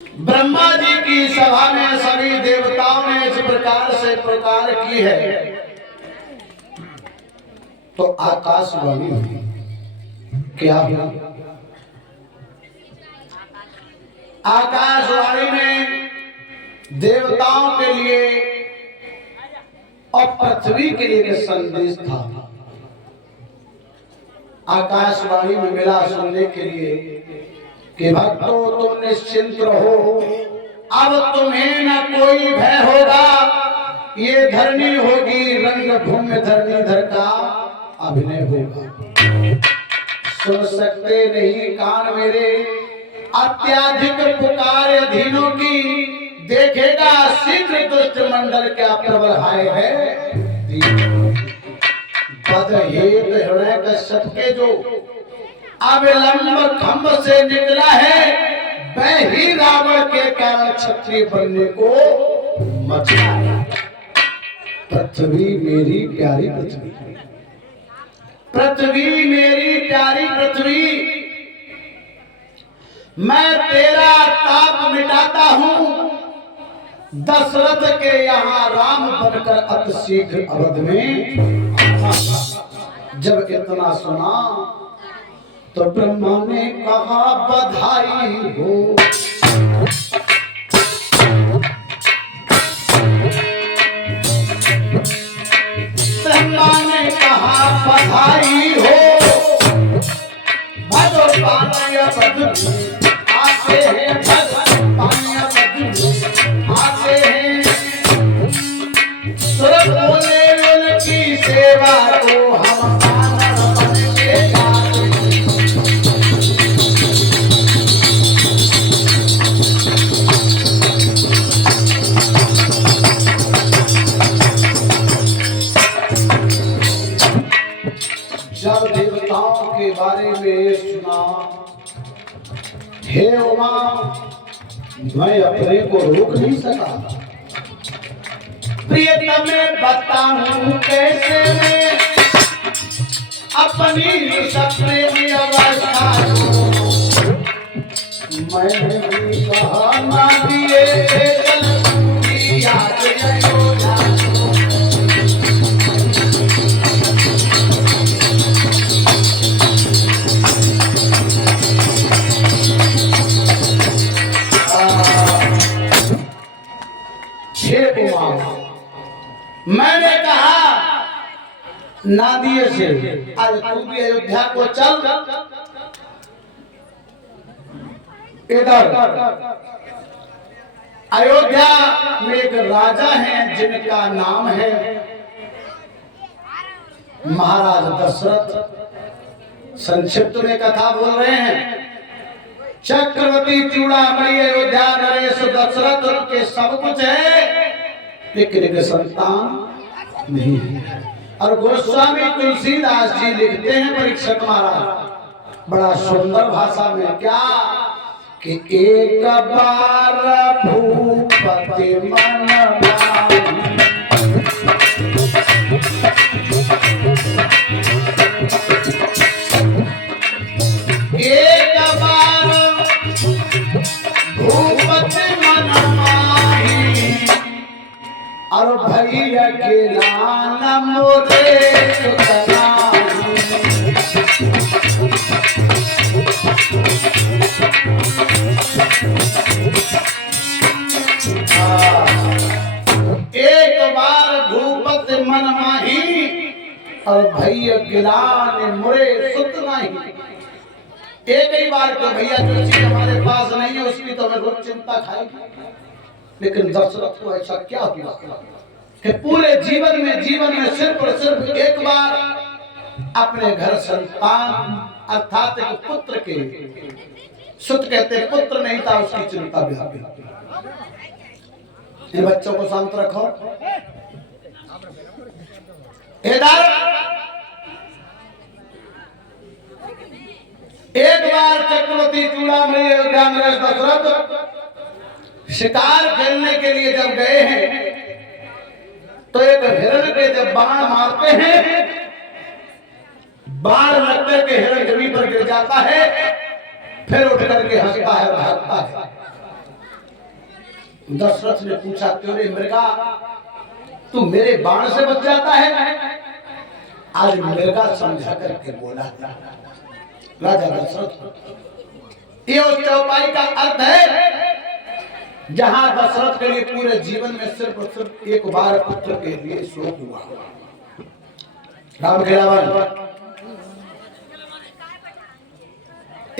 ब्रह्मा जी की सभा में सभी देवताओं ने इस प्रकार से प्रकार की है तो आकाशवाणी हुई। क्या हुआ? आकाशवाणी में देवताओं के लिए और पृथ्वी के लिए संदेश था। आकाशवाणी में मिला सुनने के लिए कि भक्तों तुम निश्चिंत रहो, अब तुम्हें न कोई भय होगा। ये धरनी होगी रंगभूमि धरणीधर का अभिनय होगा। सुन सकते नहीं कान मेरे, अत्याधिक पुकार अधीनों की, देखेगा शीघ्र दुष्ट मंडल क्या प्रबल है। बदहेत हृदय कश्यप के जो अविलंब खंभ से निकला है, वह ही रावण के कारण क्षत्रिय बनने को मचा। पृथ्वी मेरी प्यारी पृथ्वी, पृथ्वी मेरी प्यारी पृथ्वी, मैं तेरा ताप मिटाता हूं। दशरथ के यहाँ राम बनकर अति शीघ्र अवध में। जब इतना सुना तो ब्रह्मा ने कहा बधाई हो। ब्रह्मा ने कहा बधाई हो। भदो पानिया बधु आते हैं, भदो पानिया बधु आते हैं। सुर बोले उनकी सेवा को हम के बारे में सुना। हे उमा, मैं अपने को रोक नहीं सका। प्रियतम मैं बताऊं कैसे मैं अपनी सपने की अवस्था को। मैंने भी कहा ना दिए याद मैंने कहा नादिए से आज तू भी अयोध्या को चल। इधर अयोध्या में एक राजा हैं जिनका नाम है महाराज दशरथ। संक्षिप्त में कथा बोल रहे हैं। चक्रवर्ती चूड़ामणि अयोध्या नरेश दशरथ के सब कुछ है, लेकिन एक संतान नहीं है। और गोस्वामी तुलसीदास जी लिखते हैं परीक्षक महाराज बड़ा सुंदर भाषा में क्या कि एक बार भूपति मन एक बार भूपति मन और भैया के नाम मोरे सुतना। एक बार भूपत मन माही और भैया गिलान मुरे सुतना ही। एक ही बार को भैया जो चीज हमारे पास नहीं है उसकी तो हमें रोज चिंता खाएगी। लेकिन दशरथ को ऐसा क्या हुआ कि पूरे जीवन में सिर्फ और सिर्फ एक बार अपने घर संतान अर्थात एक पुत्र के सुत कहते पुत्र नहीं था, उसकी चिंता भी आ गई। इन बच्चों को शांत रखो। इधर एक बार चक्रवर्ती चूड़ामणि अयोध्या नरेश दशरथ शिकार खेलने के लिए जब गए हैं तो एक हिरण के जब बाण मारते हैं, बाण लगकर के हिरण जमीन पर गिर जाता है, फिर उठ करके हंसता है, भागता है। दशरथ ने पूछा, क्यों रे मृगा, तू मेरे बाण से बच जाता है? आज मृगा समझा करके बोला राजा दशरथ। ये उस चौपाई का अर्थ है जहां दशरथ के लिए पूरे जीवन में सिर्फ और सिर्फ एक बार पुत्र के लिए शोक हुआ। राम के रावण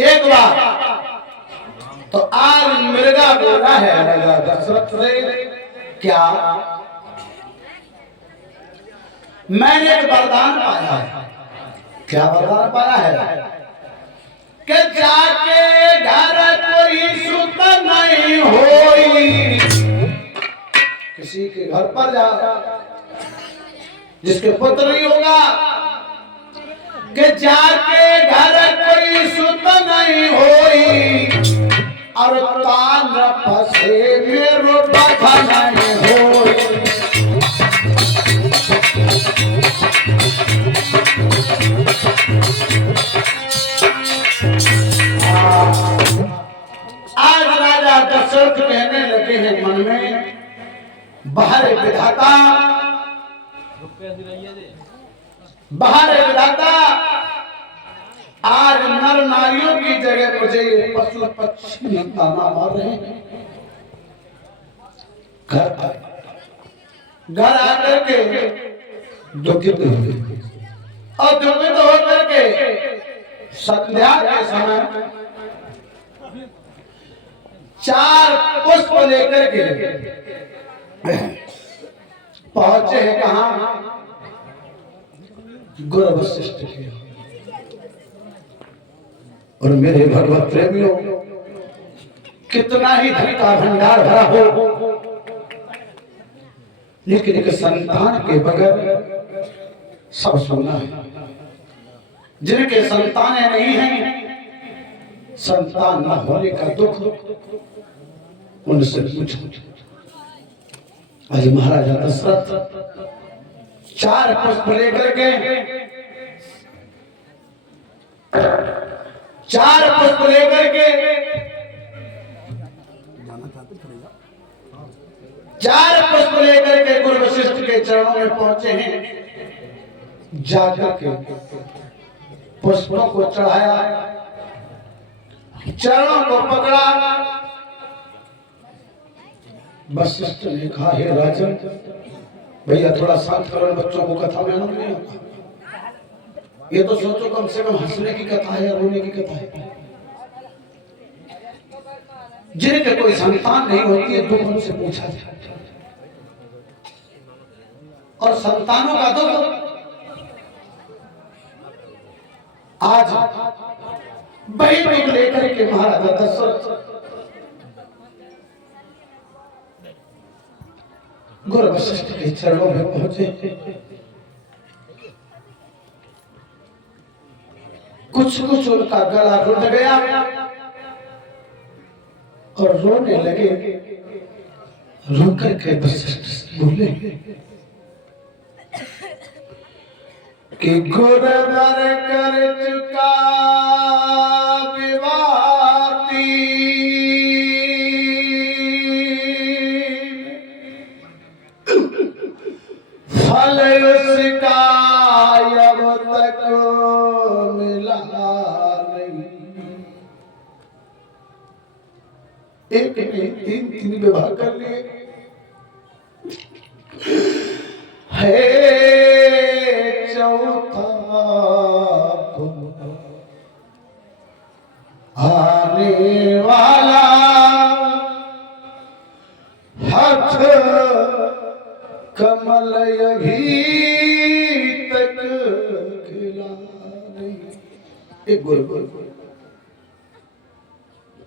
एक बार तो आज मृगा बोला है राजा दशरथ से, क्या मैंने एक वरदान पाया है। क्या वरदान पाया है? कि जाके घर कोई सुत नहीं होई। किसी के घर पर जा, जिसके पुत्र नहीं होगा, कि जाके घर कोई सुत नहीं होई, और कान फसे मेरो बाधा नहीं होई। आज राजा दशरथ कहने लगे हैं मन में, बाहर विधाता, बाहर विधाता, आज नर नारियों की जगह मुझे ये पशु पक्षी ताना मार रहे हैं। घर आकर के दुखित और दुखित होकर के संध्या के समय 4 पुष्प लेकर के पहुंचे हैं कहां? गुरु वशिष्ठ के। और मेरे भगवत प्रेमियों, कितना ही धन का भंडार भरा हो, लेकिन एक संतान के बगैर सब सोना है। जिनके संतानें नहीं हैं, संतान न होने का दुख उनसे पूछो। आज महाराजा दशरथ 4 पुष्प लेकर के 4 पुष्प लेकर के 4 पुष्प लेकर के गुरु वशिष्ठ के चरणों में पहुंचे हैं। जाकर के पुष्पों को चढ़ाया, चरणों को पकड़ा। वशिष्ठ ने कहा, हे राजन, भैया थोड़ा शांत करो, बच्चों को कथा में आनंद नहीं आता। ये तो सोचो कम से कम हंसने की कथा है या रोने की कथा है। जिनके कोई संतान नहीं होती है, दुख उनसे पूछा जाए, और संतानों का दुख आज वही दुख लेकर के महाराजा दशरथ गुरु वशिष्ठ के चरणों में पहुंचे। कुछ कुछ उनका गला रुट गया और रोने लगे। रोकर के वशिष्ठ बोले कि गुरुवर कर चुका विवादी, फल उसका अब तक मिला नहीं। एक नहीं 3 विवाह कर लिए है, चौथा आने वाला हाथ कमल अभी तक खिला नहीं। एक बोल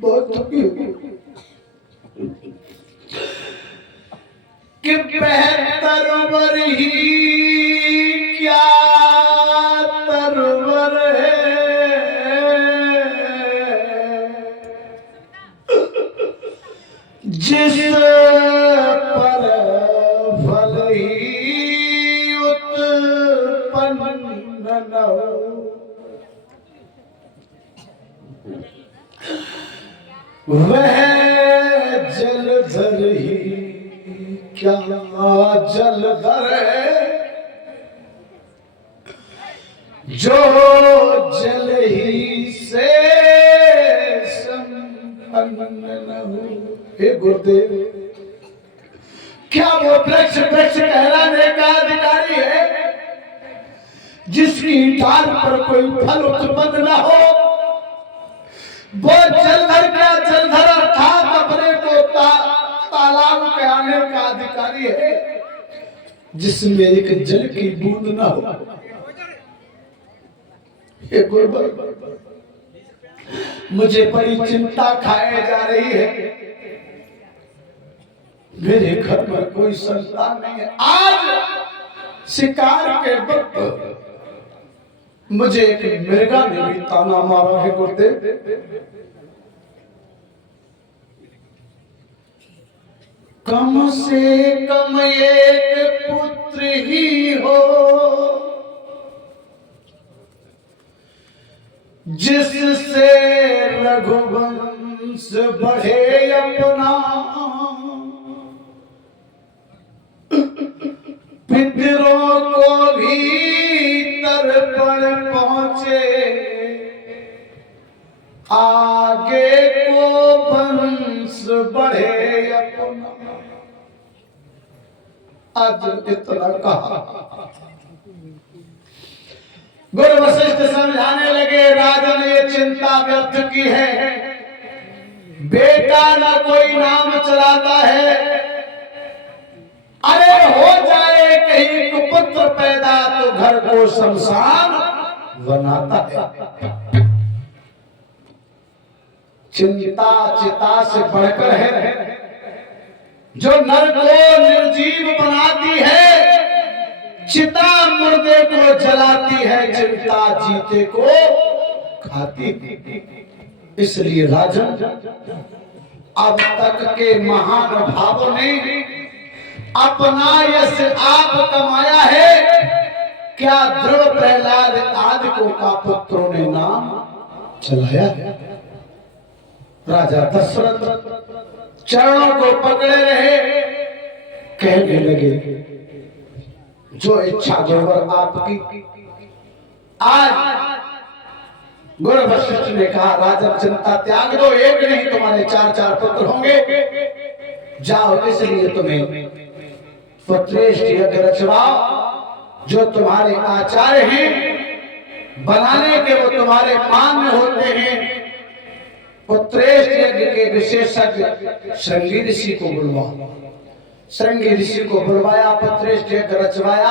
बहुत थकी कि बेहतर वर ही क्या तरवर है, जिस पर फल ही उत्पन्न न हो। वह जलधर ही क्या जलधर है जो जल ही से संपन्न न हो। हे गुरुदेव, क्या वो वृक्ष वृक्ष कहलाने का अधिकारी है जिसकी डाल पर कोई फल उत्पन्न न हो? वो जलधर का जलधर अर्थात अपने को तालाब के आने का अधिकारी है जिसमें एक जल की बूंद न हो। ये गुरुवर, मुझे बड़ी चिंता खाए जा रही है। मेरे घर में कोई संतान नहीं है। आज शिकार के वक्त मुझे एक मृगा ने भी ताना मारा है गुरुदेव। कम से कम एक पुत्र ही हो जिससे रघुवंश बढ़े अपना, पितरों को भी तर्पण पहुंचे, आगे को वंश बढ़े अपना। आज इतना कहा। गुरु वशिष्ठ समझाने लगे, राजा ने ये चिंता व्यक्त की है, बेटा न कोई नाम चलाता है, अरे हो जाए कहीं कुपुत्र पैदा तो घर को शमशान बनाता है। चिंता चिता से बढ़कर है, जो नर को निर्जीव बनाती है, चिता मुर्दे को जलाती है, चिंता जीते को खाती। इसलिए राजन, अब तक के महान भावों ने अपना यश आप कमाया है, क्या ध्रुव प्रहलाद आदि को का पुत्रों ने नाम चलाया है? राजा दशरथ चरणों को पकड़े रहे, कहने लगे, जो इच्छा गुरुवर आपकी। आज गुरु वशिष्ठ ने कहा, राजा चिंता त्याग दो, एक नहीं तुम्हारे चार चार पुत्र होंगे, जाओ इसलिए तुम्हें पुत्रेष्ठ यज्ञ रचवाओ, जो तुम्हारे आचार्य हैं बनाने के वो तुम्हारे मान्य होते हैं। पुत्रेष्ठ यज्ञ के विशेषज्ञ श्रृंगी ऋषि को बुलवाओ। श्रृंगी ऋषि को बुलवाया, पुत्रेष्ठ यज्ञ रचवाया।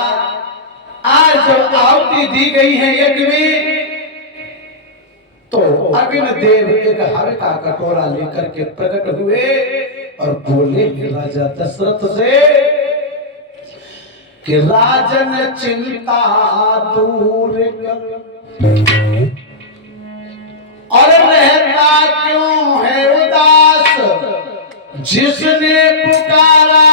आज जब आहुति दी गई है यज्ञ में, तो अग्नि देव एक हवन का कटोरा लेकर के प्रकट हुए और बोले राजा दशरथ से कि राजन चिंता दूर कर और रहता क्यों है उदास, जिसने पुकारा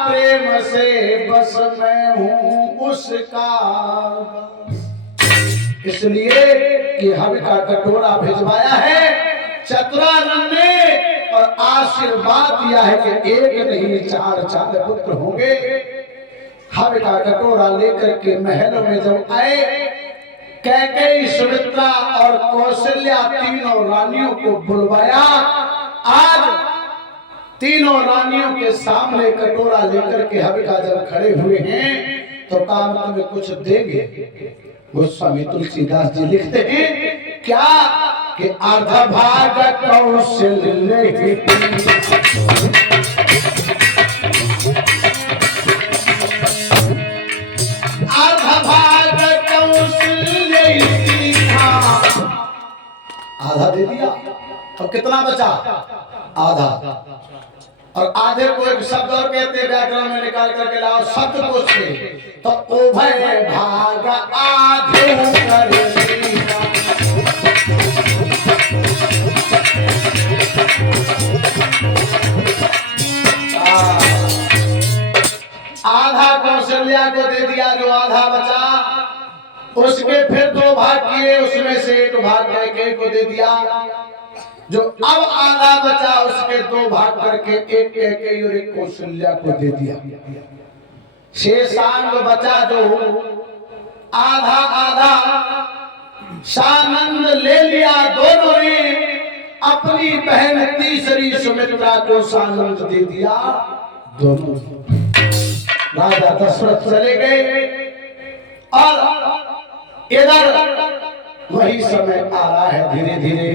प्रेम से बस मैं हूं उसका। इसलिए कि हवन का कटोरा भिजवाया है चतुरानन ने और आशीर्वाद दिया है कि एक नहीं चार चार पुत्र होंगे। हवन का कटोरा लेकर के महलों में जब आए, कैकेयी, सुमित्रा और कौशल्या तीनों रानियों को बुलवाया। आज तीनों रानियों के सामने कटोरा लेकर के हवन का जब खड़े हुए हैं तो काम तुम्हें कुछ देंगे। गोस्वामी तुलसीदास जी लिखते हैं क्या कि आधा भाग कौशल्य आधा दे दिया, तो कितना बचा? आधा। और आधे को एक शब्द और कहते व्याकरण में निकाल करके लाओ सप्तकोश से, तो उभय भाग आधे आधा कौशल्या को दे दिया, जो आधा बचा उसके फिर दो भाग किए, उसमें से एक भाग कैकेयी को दे दिया। जो अब आधा बचा उसके दो भाग करके एक कैकेयी और एक कौशल्या को दे दिया। शेषांग बचा जो आधा आधा सानंद ले लिया दोनों ने, अपनी बहन तीसरी सुमित्रा को सानंद दे दिया दोनों। राजा दशरथ चले गए और इधर वही समय आ रहा है धीरे धीरे